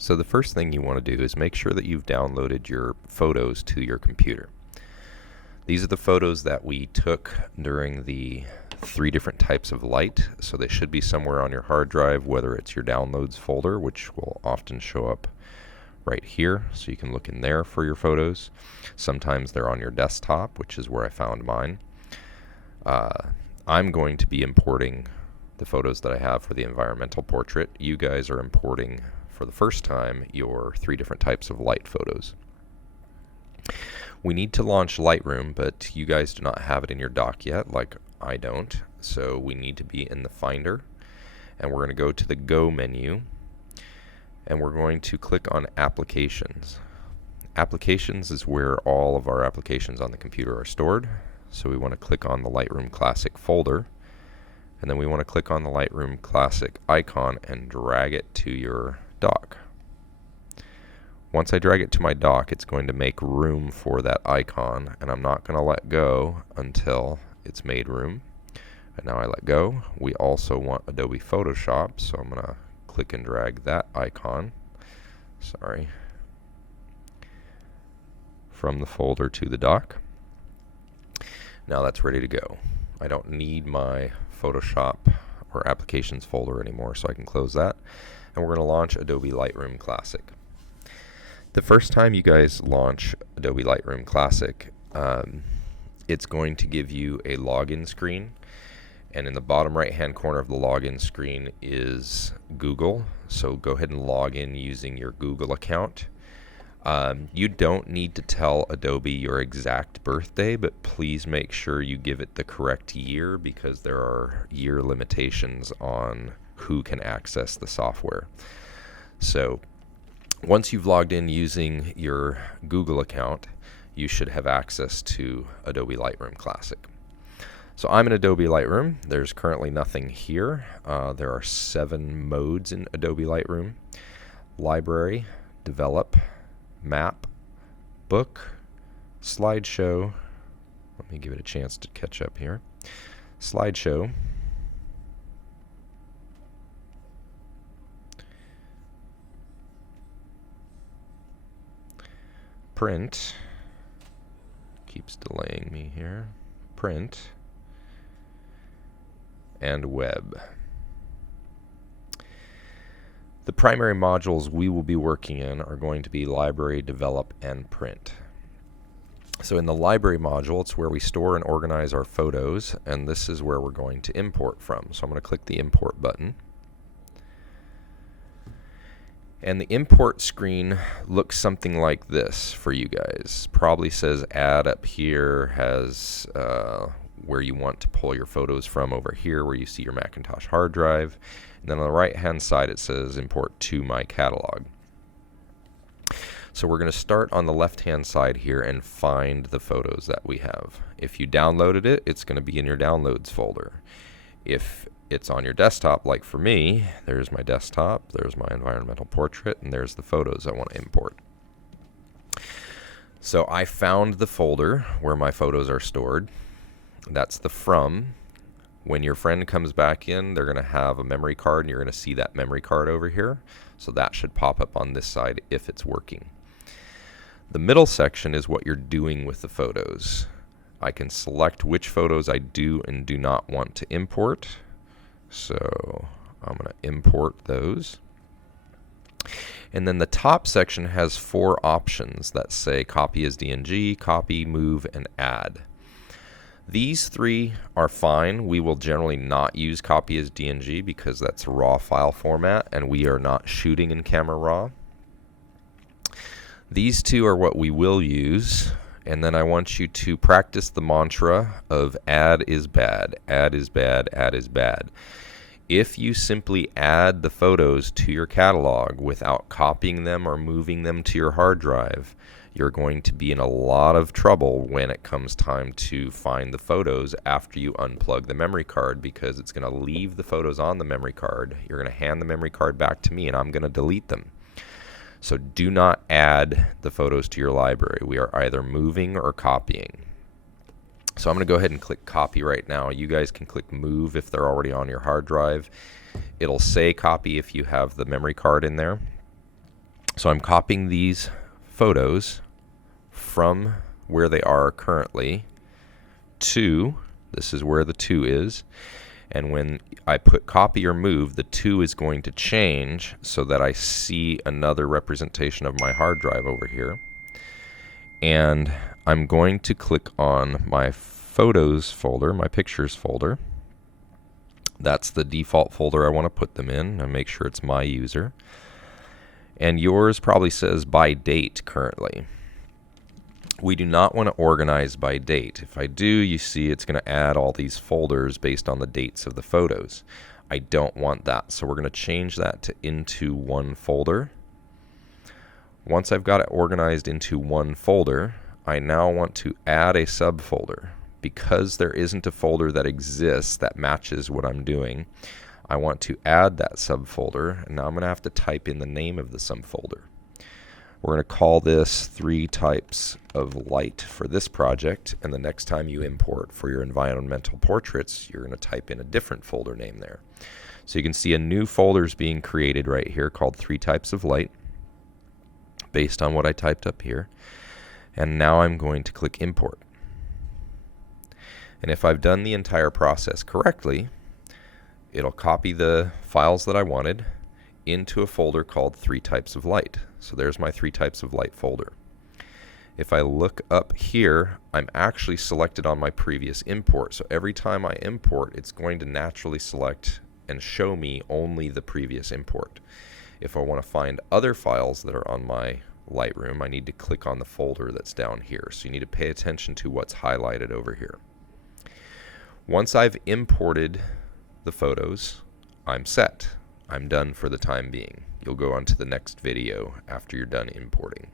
So the first thing you want to do is make sure that you've downloaded your photos to your computer. These are the photos that we took during the 3 different types of light, so they should be somewhere on your hard drive, whether it's your downloads folder, which will often show up right here, so you can look in there for your photos. Sometimes they're on your desktop, which is where I found mine. I'm going to be importing the photos that I have for the environmental portrait. You guys are importing for the first time your 3 different types of light photos. We need to launch Lightroom, but you guys do not have it in your dock yet, like I don't. So we need to be in the Finder, and we're going to go to the Go menu, and we're going to click on Applications. Applications is where all of our applications on the computer are stored. So we want to click on the Lightroom Classic folder, and then we want to click on the Lightroom Classic icon and drag it to your dock. Once I drag it to my dock, it's going to make room for that icon, and I'm not going to let go until it's made room. And now I let go. We also want Adobe Photoshop, so I'm going to click and drag that icon, from the folder to the dock. Now that's ready to go. I don't need my Photoshop or Applications folder anymore, so I can close that. And we're going to launch Adobe Lightroom Classic. The first time you guys launch Adobe Lightroom Classic, it's going to give you a login screen, and in the bottom right hand corner of the login screen is Google, so go ahead and log in using your Google account. You don't need to tell Adobe your exact birthday, but please make sure you give it the correct year, because there are year limitations on who can access the software. So once you've logged in using your Google account, you should have access to Adobe Lightroom Classic. So I'm in Adobe Lightroom. There's currently nothing here. There are 7 modes in Adobe Lightroom: Library, Develop, Map, Book, Slideshow. Let me give it a chance to catch up here. Slideshow, Print, keeps delaying me here, Print, and Web. The primary modules we will be working in are going to be Library, Develop, and Print. So in the Library module, it's where we store and organize our photos, and this is where we're going to import from. So I'm going to click the Import button. And the import screen looks something like this for you guys. Probably says Add up here, has where you want to pull your photos from over here, where you see your Macintosh hard drive. And then on the right hand side it says Import to my catalog. So we're going to start on the left hand side here and find the photos that we have. If you downloaded it, it's going to be in your Downloads folder. If it's on your desktop, like for me, there's my desktop, there's my environmental portrait, and there's the photos I want to import. So I found the folder where my photos are stored. That's the From. When your friend comes back in, they're going to have a memory card, and you're going to see that memory card over here. So that should pop up on this side if it's working. The middle section is what you're doing with the photos. I can select which photos I do and do not want to import. So I'm going to import those. And then the top section has 4 options that say copy as DNG, copy, move, and add. These 3 are fine. We will generally not use copy as DNG because that's a raw file format and we are not shooting in camera raw. These 2 are what we will use, and then I want you to practice the mantra of add is bad, add is bad, add is bad. If you simply add the photos to your catalog without copying them or moving them to your hard drive, you're going to be in a lot of trouble when it comes time to find the photos after you unplug the memory card, because it's going to leave the photos on the memory card. You're going to hand the memory card back to me and I'm going to delete them. So do not add the photos to your library. We are either moving or copying. So I'm going to go ahead and click copy right now. You guys can click move if they're already on your hard drive. It'll say copy if you have the memory card in there. So I'm copying these photos from where they are currently to, this is where the 2 is, and when I put copy or move, the 2 is going to change so that I see another representation of my hard drive over here. And I'm going to click on my photos folder, my pictures folder. That's the default folder I want to put them in, and make sure it's my user. And yours probably says by date currently. We do not want to organize by date. If I do, you see it's going to add all these folders based on the dates of the photos. I don't want that, so we're going to change that to into one folder. Once I've got it organized into one folder, I now want to add a subfolder. Because there isn't a folder that exists that matches what I'm doing, I want to add that subfolder, and now I'm going to have to type in the name of the subfolder. We're going to call this 3 types of light for this project, and the next time you import for your environmental portraits, you're going to type in a different folder name there. So you can see a new folder is being created right here called 3 types of light based on what I typed up here. And now I'm going to click import. And if I've done the entire process correctly, it'll copy the files that I wanted into a folder called 3 types of light. So there's my 3 types of light folder. If I look up here, I'm actually selected on my previous import. So every time I import, it's going to naturally select and show me only the previous import. If I want to find other files that are on my Lightroom, I need to click on the folder that's down here. So you need to pay attention to what's highlighted over here. Once I've imported the photos, I'm set. I'm done for the time being. You'll go on to the next video after you're done importing.